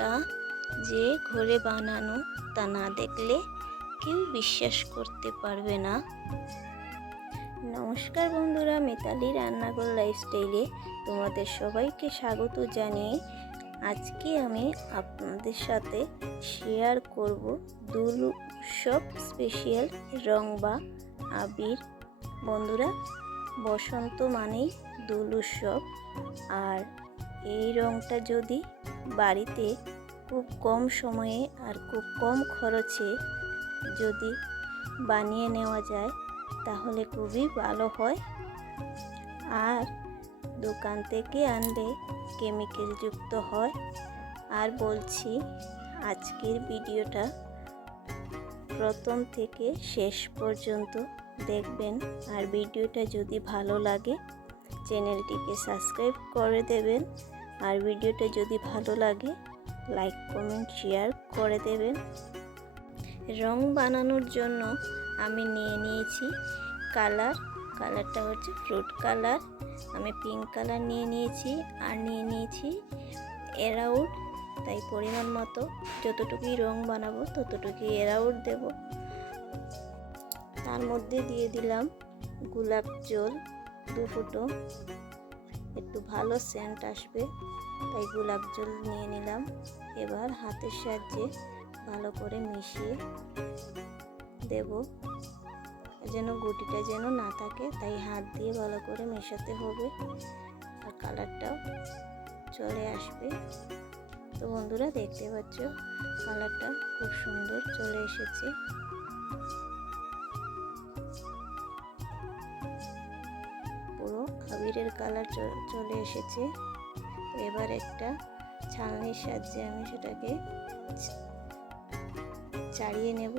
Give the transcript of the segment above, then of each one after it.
রংটা যে ঘরে বানানো তা না দেখলে কেউ বিশ্বাস করতে পারবে না। নমস্কার বন্ধুরা, মিতালি রান্নাঘর লাইফস্টাইলে তোমাদের সবাইকে স্বাগত জানিয়ে আজকে আমি আপনাদের সাথে শেয়ার করব দোল উৎসব স্পেশাল রং বা আবির। বন্ধুরা, বসন্ত মানেই দোল উৎসব। আর এই রংটা যদি বাড়িতে খুব কম সময়ে আর খুব কম খরচে যদি বানিয়ে নেওয়া যায়, তাহলে খুবই ভালো হয়। আর দোকান থেকে আনলে কেমিক্যাল যুক্ত হয়। আর বলছি, আজকের ভিডিওটা প্রথম থেকে শেষ পর্যন্ত দেখবেন। আর ভিডিওটা যদি ভালো লাগে চ্যানেলটিকে সাবস্ক্রাইব করে দেবেন। আর ভিডিওটা যদি ভালো লাগে, লাইক, কমেন্ট, শেয়ার করে দেবেন। রং বানানোর জন্য আমি নিয়ে নিয়েছি কালার। কালারটা হচ্ছে ফ্রুট কালার। আমি পিঙ্ক কালার নিয়ে নিয়েছি আর নিয়ে নিয়েছি এরাউড। তাই পরিমাণ মতো যতটুকুই রং বানাবো, ততটুকুই এরাউড দেব। তার মধ্যে দিয়ে দিলাম গোলাপ জল। দু ফুটো, একটু ভালো সেন্ট আসবে, তাই গোলাপ জল নিয়ে নিলাম। এবার হাতের সাহায্যে ভালো করে মিশিয়ে দেব। যেন গুটিটা যেন না থাকে, তাই হাত দিয়ে ভালো করে মেশাতে হবে আর কালারটাও চলে আসবে। তো বন্ধুরা, দেখতে পাচ্ছ কালারটা খুব সুন্দর চলে এসেছে। আবিরের কালার চলে এসেছে। এবার একটা ছালনির সাহায্যে আমি সেটাকে চাড়িয়ে নেব।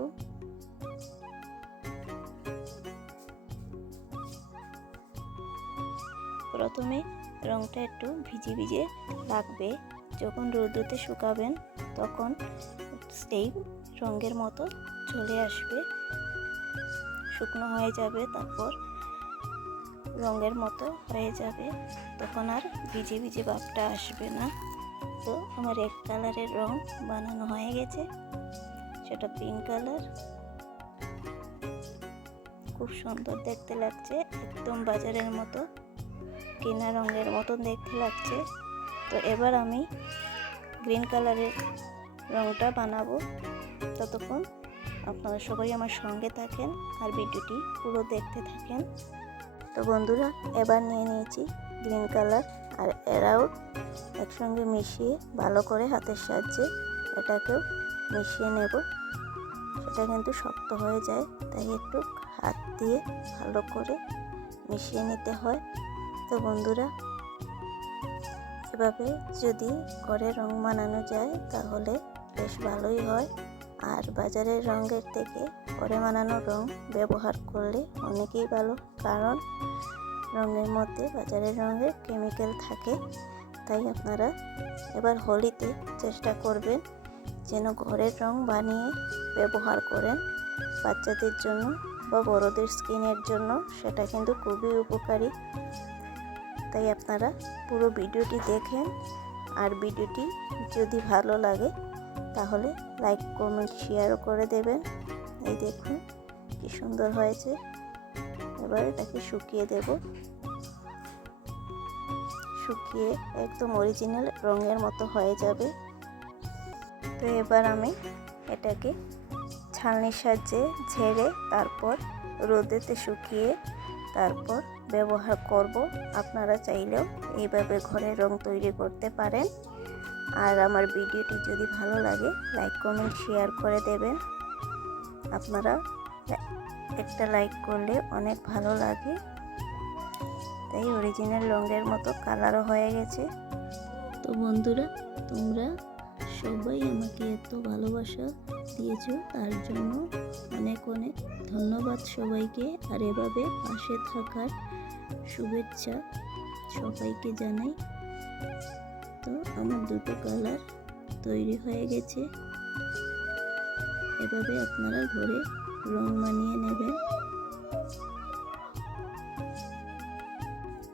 প্রথমে রংটা একটু ভিজে ভিজে লাগবে। যখন রোদ্রুতে শুকাবেন, তখন সেই রঙের মতো চলে আসবে। শুকনো হয়ে যাবে, তারপর রঙের মতো হয়ে যাবে, তখন আর ভিজে ভিজে ভাবটা আসবে না। তো আমার এক কালারের রং বানানো হয়ে গেছে, সেটা পিঙ্ক কালার খুব সুন্দর দেখতে লাগছে, একদম বাজারের মতো, কেনা রঙের মতন দেখতে লাগছে। তো এবার আমি গ্রিন কালারের রংটা বানাবো। ততক্ষণ আপনারা সবাই আমার সঙ্গে থাকেন আর ভিডিওটি পুরো দেখতে থাকেন। তো বন্ধুরা, এবার নিয়ে নিয়েছি গ্রিন কালার আর এরাউট একসঙ্গে মিশিয়ে ভালো করে হাতের সাহায্যে এটাকেও মিশিয়ে নেব। সেটা কিন্তু শক্ত হয়ে যায়, তাই একটু হাত দিয়ে ভালো করে মিশিয়ে নিতে হয়। তো বন্ধুরা, এভাবে যদি ঘরে রং বানানো যায়, তাহলে বেশ ভালোই হয়। আর বাজারের রঙের থেকে ঘরে বানানো রং ব্যবহার করলে অনেকেই ভালো, কারণ রঙের মধ্যে বাজারের রঙের কেমিক্যাল থাকে। তাই আপনারা এবার হোলিতে চেষ্টা করবেন যেন ঘরের রং বানিয়ে ব্যবহার করেন। বাচ্চাদের জন্য বা বড়দের স্কিনের জন্য সেটা কিন্তু খুবই উপকারী। তাই আপনারা পুরো ভিডিওটি দেখেন। আর ভিডিওটি যদি ভালো লাগে তাহলে লাইক কমেন্ট শেয়ারও করে দেবেন। এই দেখুন কি সুন্দর হয়েছে। এবার এটাকে শুকিয়ে দেব। শুকিয়ে একদম অরিজিনাল রঙের মতো হয়ে যাবে। তো এবার আমি এটাকে ছালনির সাহায্যে ঝেড়ে তারপর রোদেতে শুকিয়ে তারপর ব্যবহার করব। আপনারা চাইলেও এইভাবে ঘরে রং তৈরি করতে পারেন। আর আমার ভিডিওটি যদি ভালো লাগে লাইক কমেন্ট শেয়ার করে দেবেন। আপনারা একটা লাইক করলে অনেক ভালো লাগে। তাই অরিজিনাল রঙের মতো কালারও হয়ে গেছে। তো বন্ধুরা, তোমরা সবাই আমাকে এত ভালোবাসা দিয়েছ, তার জন্য অনেক অনেক ধন্যবাদ সবাইকে। আর এভাবে পাশে থাকার শুভেচ্ছা সবাইকে জানাই। তো আমার দুটো কালার তৈরি হয়ে গেছে। এভাবে আপনারা ঘরে রং মানিয়ে নেবেন।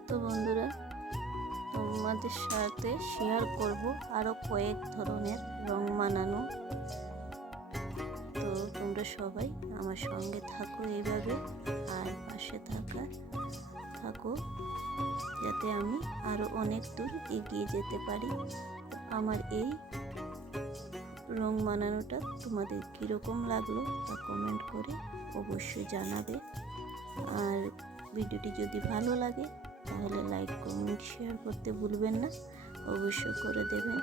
তো বন্ধুরা, তোমাদের সাথে শেয়ার করব আরও কয়েক ধরনের রং মানানো তো তোমরা সবাই আমার সঙ্গে থাকো এইভাবে আর পাশে থাকা। থাকো, যাতে আমি আরও অনেক দূর এগিয়ে যেতে পারি। আমার এই রং বানানোটা তোমাদের কীরকম লাগল তা কমেন্ট করে অবশ্যই জানাবে। আর ভিডিওটি যদি ভালো লাগে, তাহলে লাইক কমেন্ট শেয়ার করতে ভুলবেন না। অবশ্য করে দেবেন।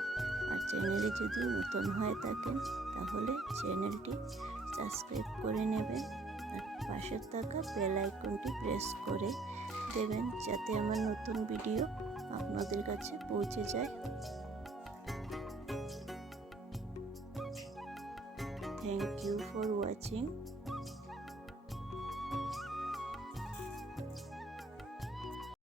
আর চ্যানেলে যদি নতুন হয়ে থাকেন, তাহলে চ্যানেলটি সাবস্ক্রাইব করে নেবেন। আর পাশে থাকা বেল আইকনটি প্রেস করে দেবেন যাতে আমার নতুন ভিডিও আপনাদের কাছে পৌঁছে যায়। Thank you for watching